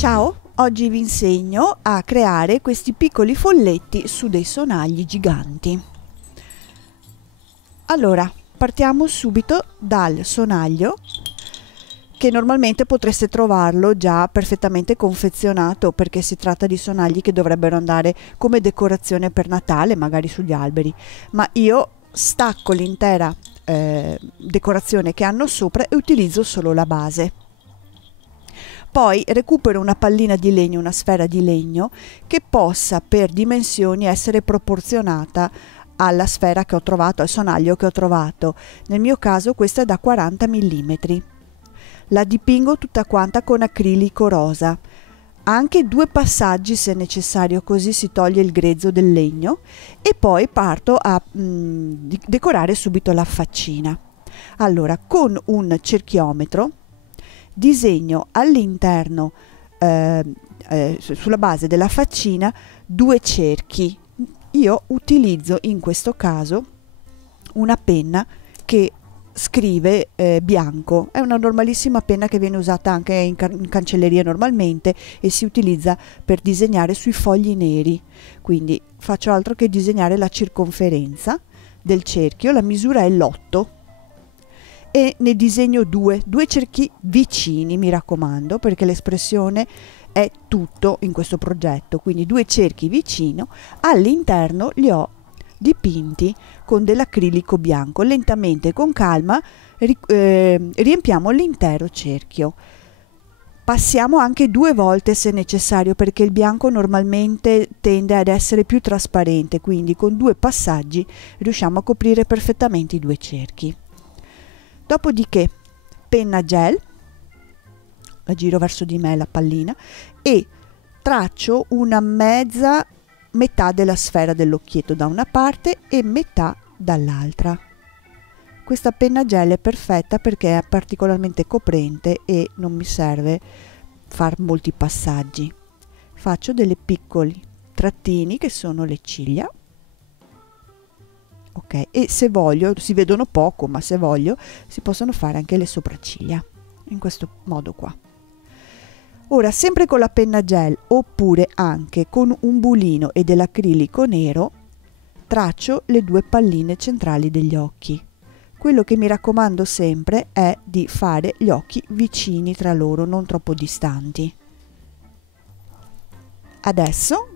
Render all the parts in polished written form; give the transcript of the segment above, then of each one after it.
Ciao, oggi vi insegno a creare questi piccoli folletti su dei sonagli giganti. Allora, partiamo subito dal sonaglio, che normalmente potreste trovarlo già perfettamente confezionato, perché si tratta di sonagli che dovrebbero andare come decorazione per Natale, magari sugli alberi, ma io stacco l'intera decorazione che hanno sopra e utilizzo solo la base. Poi recupero una pallina di legno, una sfera di legno che possa per dimensioni essere proporzionata alla sfera che ho trovato, al sonaglio che ho trovato. Nel mio caso questa è da 40 mm. La dipingo tutta quanta con acrilico rosa. Anche 2 passaggi se necessario, così si toglie il grezzo del legno, e poi parto a decorare subito la faccina. Allora, con un cerchiometro disegno all'interno, sulla base della faccina, 2 cerchi. Io utilizzo in questo caso una penna che scrive bianco, è una normalissima penna che viene usata anche in cancelleria normalmente e si utilizza per disegnare sui fogli neri. Quindi faccio altro che disegnare la circonferenza del cerchio, la misura è l'8 e ne disegno due cerchi vicini, mi raccomando, perché l'espressione è tutto in questo progetto. Quindi 2 cerchi vicino, all'interno li ho dipinti con dell'acrilico bianco. Lentamente, con calma, riempiamo l'intero cerchio. Passiamo anche 2 volte se necessario, perché il bianco normalmente tende ad essere più trasparente, quindi con 2 passaggi riusciamo a coprire perfettamente i 2 cerchi. Dopodiché penna gel, la giro verso di me la pallina e traccio una metà della sfera dell'occhietto da una parte e metà dall'altra. Questa penna gel è perfetta perché è particolarmente coprente e non mi serve far molti passaggi. Faccio delle piccoli trattini che sono le ciglia. Ok, e se voglio, si vedono poco, ma se voglio si possono fare anche le sopracciglia in questo modo qua. Ora, sempre con la penna gel oppure anche con un bulino e dell'acrilico nero, traccio le 2 palline centrali degli occhi. Quello che mi raccomando sempre è di fare gli occhi vicini tra loro, non troppo distanti. Adesso,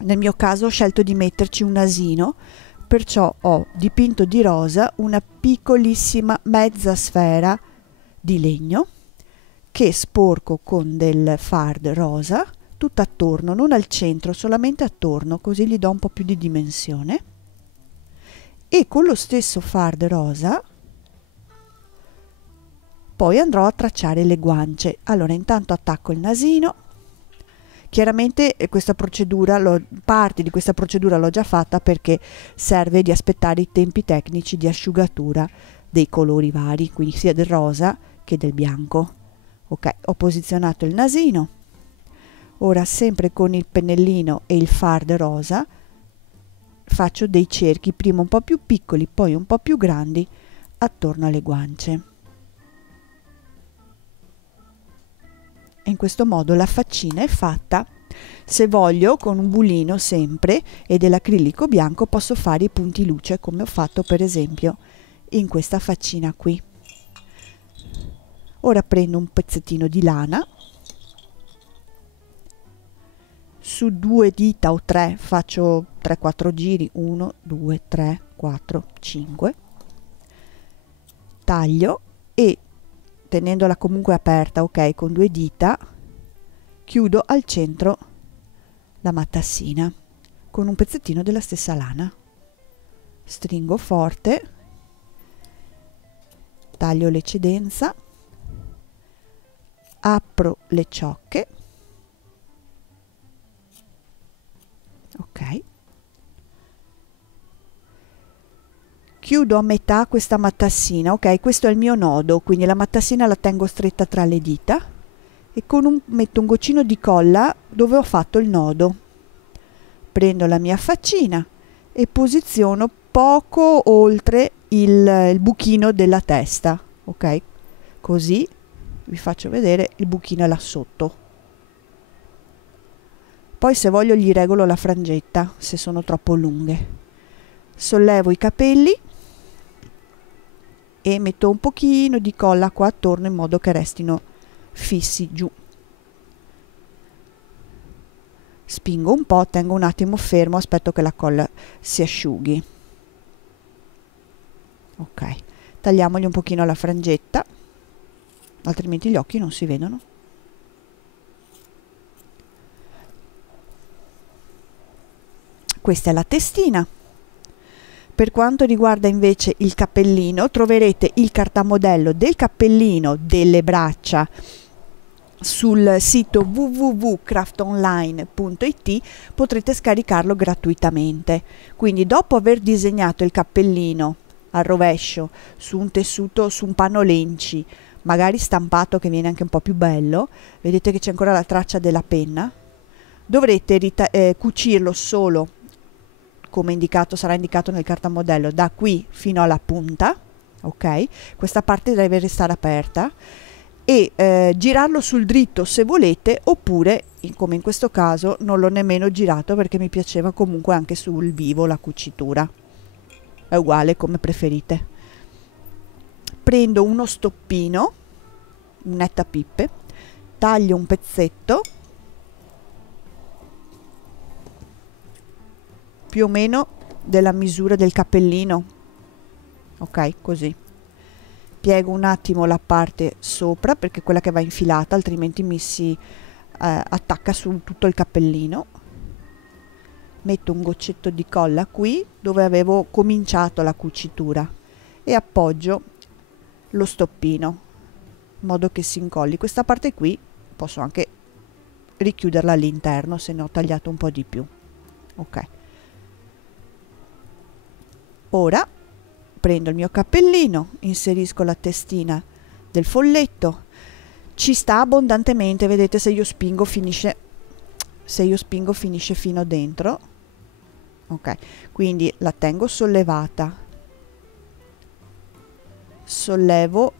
nel mio caso, ho scelto di metterci un nasino, perciò ho dipinto di rosa una piccolissima mezza sfera di legno che sporco con del fard rosa tutto attorno, non al centro, solamente attorno, così gli do un po' più di dimensione. E con lo stesso fard rosa poi andrò a tracciare le guance. Allora, intanto attacco il nasino. Chiaramente questa procedura, parte di questa procedura l'ho già fatta perché serve di aspettare i tempi tecnici di asciugatura dei colori vari, quindi sia del rosa che del bianco. Ok, ho posizionato il nasino. Ora, sempre con il pennellino e il fard rosa, faccio dei cerchi, prima un po' più piccoli, poi un po' più grandi, attorno alle guance. E in questo modo la faccina è fatta. Se voglio, con un bulino sempre e dell'acrilico bianco, posso fare i punti luce, come ho fatto per esempio in questa faccina qui. Ora prendo un pezzettino di lana, su 2 dita o 3 faccio 3-4 giri, 1, 2, 3, 4, 5, taglio e tenendola comunque aperta, ok, con 2 dita, chiudo al centro la matassina con un pezzettino della stessa lana. Stringo forte, taglio l'eccedenza, apro le ciocche, ok, chiudo a metà questa matassina, ok, questo è il mio nodo, quindi la matassina la tengo stretta tra le dita e metto un goccino di colla dove ho fatto il nodo. Prendo la mia faccina e posiziono poco oltre il buchino della testa, ok, così vi faccio vedere il buchino là sotto. Poi se voglio gli regolo la frangetta se sono troppo lunghe. Sollevo i capelli e metto un pochino di colla qua attorno in modo che restino fissi giù. Spingo un po', tengo un attimo fermo, aspetto che la colla si asciughi. Ok, tagliamogli un pochino la frangetta, altrimenti gli occhi non si vedono. Questa è la testina. Per quanto riguarda invece il cappellino, troverete il cartamodello del cappellino delle braccia sul sito www.craftonline.it. Potrete scaricarlo gratuitamente. Quindi dopo aver disegnato il cappellino al rovescio su un tessuto, su un panno lenci, magari stampato, che viene anche un po' più bello, vedete che c'è ancora la traccia della penna, dovrete cucirlo solo come indicato, sarà indicato nel cartamodello, da qui fino alla punta, ok? Questa parte deve restare aperta, e girarlo sul dritto se volete, oppure come in questo caso non l'ho nemmeno girato perché mi piaceva comunque anche sul vivo la cucitura. È uguale, come preferite. Prendo uno stoppino, un nettapippe, taglio un pezzetto più o meno della misura del cappellino, ok, così. Piego un attimo la parte sopra perché è quella che va infilata, altrimenti mi si attacca su tutto il cappellino. Metto un goccetto di colla qui dove avevo cominciato la cucitura e appoggio lo stoppino in modo che si incolli. Questa parte qui posso anche richiuderla all'interno se ne ho tagliato un po' di più, ok. Ora prendo il mio cappellino, inserisco la testina del folletto, ci sta abbondantemente, vedete, se io spingo finisce fino dentro, ok. Quindi la tengo sollevata, sollevo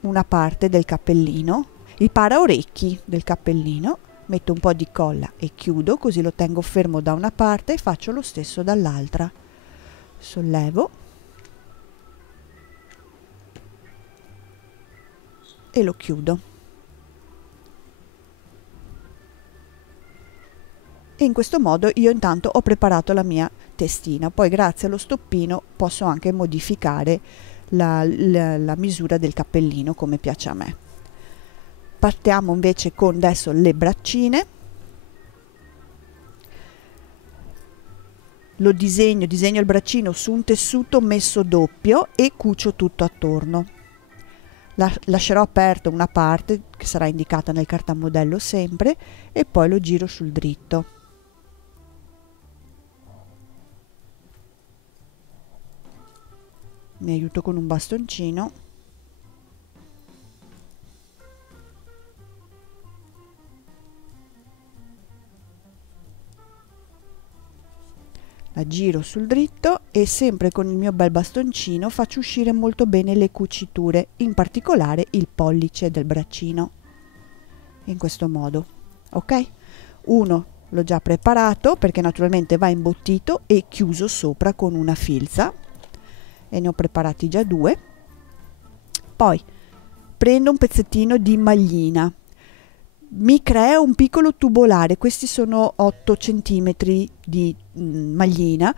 una parte del cappellino, il paraorecchi del cappellino, metto un po' di colla e chiudo, così lo tengo fermo da una parte e faccio lo stesso dall'altra. Sollevo e lo chiudo, e in questo modo io intanto ho preparato la mia testina. Poi grazie allo stoppino posso anche modificare la misura del cappellino come piace a me. Partiamo invece con adesso le braccine. Lo disegno il braccino su un tessuto messo doppio e cucio tutto attorno. Lascerò aperto una parte che sarà indicata nel cartamodello sempre e poi lo giro sul dritto. Mi aiuto con un bastoncino. La giro sul dritto e sempre con il mio bel bastoncino faccio uscire molto bene le cuciture, in particolare il pollice del braccino, in questo modo, ok? Uno l'ho già preparato perché naturalmente va imbottito e chiuso sopra con una filza, e ne ho preparati già due. Poi prendo un pezzettino di maglina, mi creo un piccolo tubolare, questi sono 8 centimetri di maglina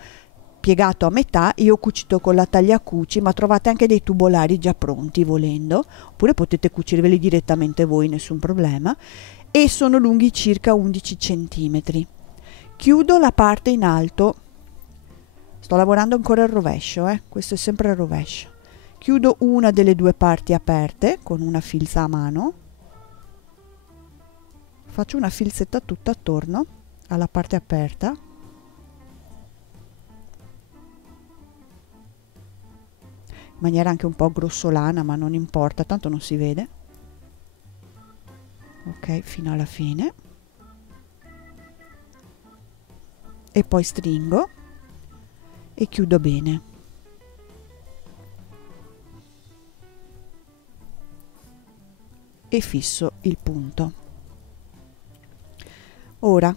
piegato a metà. Io ho cucito con la tagliacuci, ma trovate anche dei tubolari già pronti volendo, oppure potete cucirveli direttamente voi, nessun problema, e sono lunghi circa 11 centimetri. Chiudo la parte in alto, sto lavorando ancora al rovescio, questo è sempre al rovescio. Chiudo una delle due parti aperte con una filza a mano, faccio una filzetta tutta attorno alla parte aperta, in maniera anche un po' grossolana, ma non importa, tanto non si vede. Ok, fino alla fine. E poi stringo e chiudo bene. E fisso il punto. Ora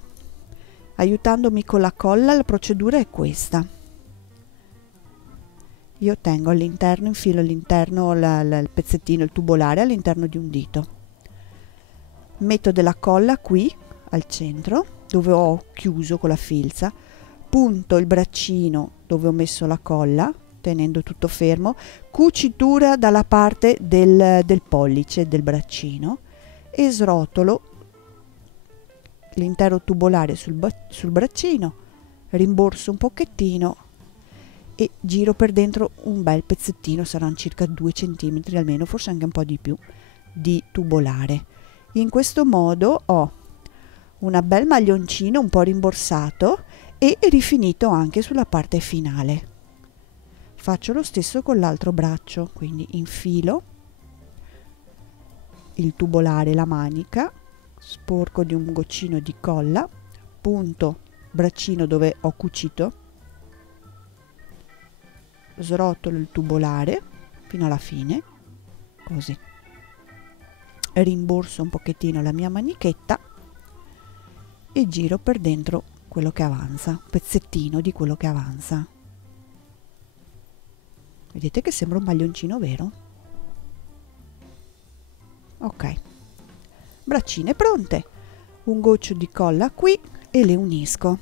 Aiutandomi con la colla, la procedura è questa. Io tengo all'interno, infilo all'interno il pezzettino, il tubolare all'interno di un dito. Metto della colla qui al centro, dove ho chiuso con la filza, punto il braccino dove ho messo la colla, tenendo tutto fermo, cucitura dalla parte del pollice del braccino e srotolo l'intero tubolare sul braccino, rimborso un pochettino e giro per dentro un bel pezzettino, saranno circa 2 centimetri almeno, forse anche un po' di più, di tubolare. In questo modo ho un bel maglioncino un po' rimborsato e rifinito anche sulla parte finale. Faccio lo stesso con l'altro braccio, quindi infilo il tubolare, la manica, sporco di un goccino di colla, punto braccino dove ho cucito, srotolo il tubolare fino alla fine, così, rimborso un pochettino la mia manichetta e giro per dentro quello che avanza, un pezzettino di quello che avanza. Vedete che sembra un maglioncino vero? Ok, braccine pronte, un goccio di colla qui e le unisco.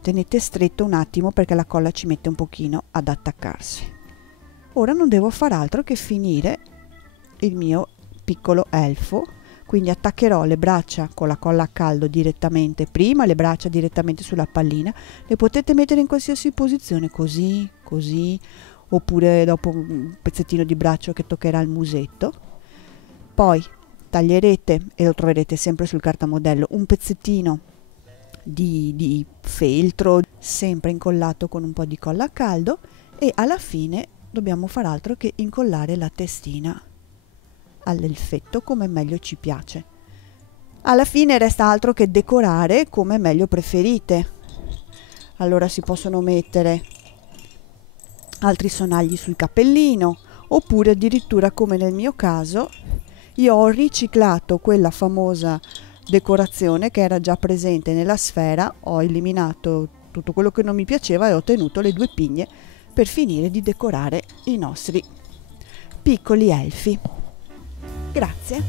Tenete stretto un attimo perché la colla ci mette un pochino ad attaccarsi. Ora non devo far altro che finire il mio piccolo elfo, quindi attaccherò le braccia con la colla a caldo direttamente, prima le braccia direttamente sulla pallina, le potete mettere in qualsiasi posizione, così, così, oppure dopo un pezzettino di braccio che toccherà il musetto. Poi taglierete, e lo troverete sempre sul cartamodello, un pezzettino di feltro, sempre incollato con un po' di colla a caldo, e alla fine dobbiamo far altro che incollare la testina all'elfetto come meglio ci piace. Alla fine resta altro che decorare come meglio preferite. Allora si possono mettere altri sonagli sul cappellino, oppure addirittura, come nel mio caso, io ho riciclato quella famosa decorazione che era già presente nella sfera, ho eliminato tutto quello che non mi piaceva e ho tenuto le 2 pigne per finire di decorare i nostri piccoli elfi. Grazie.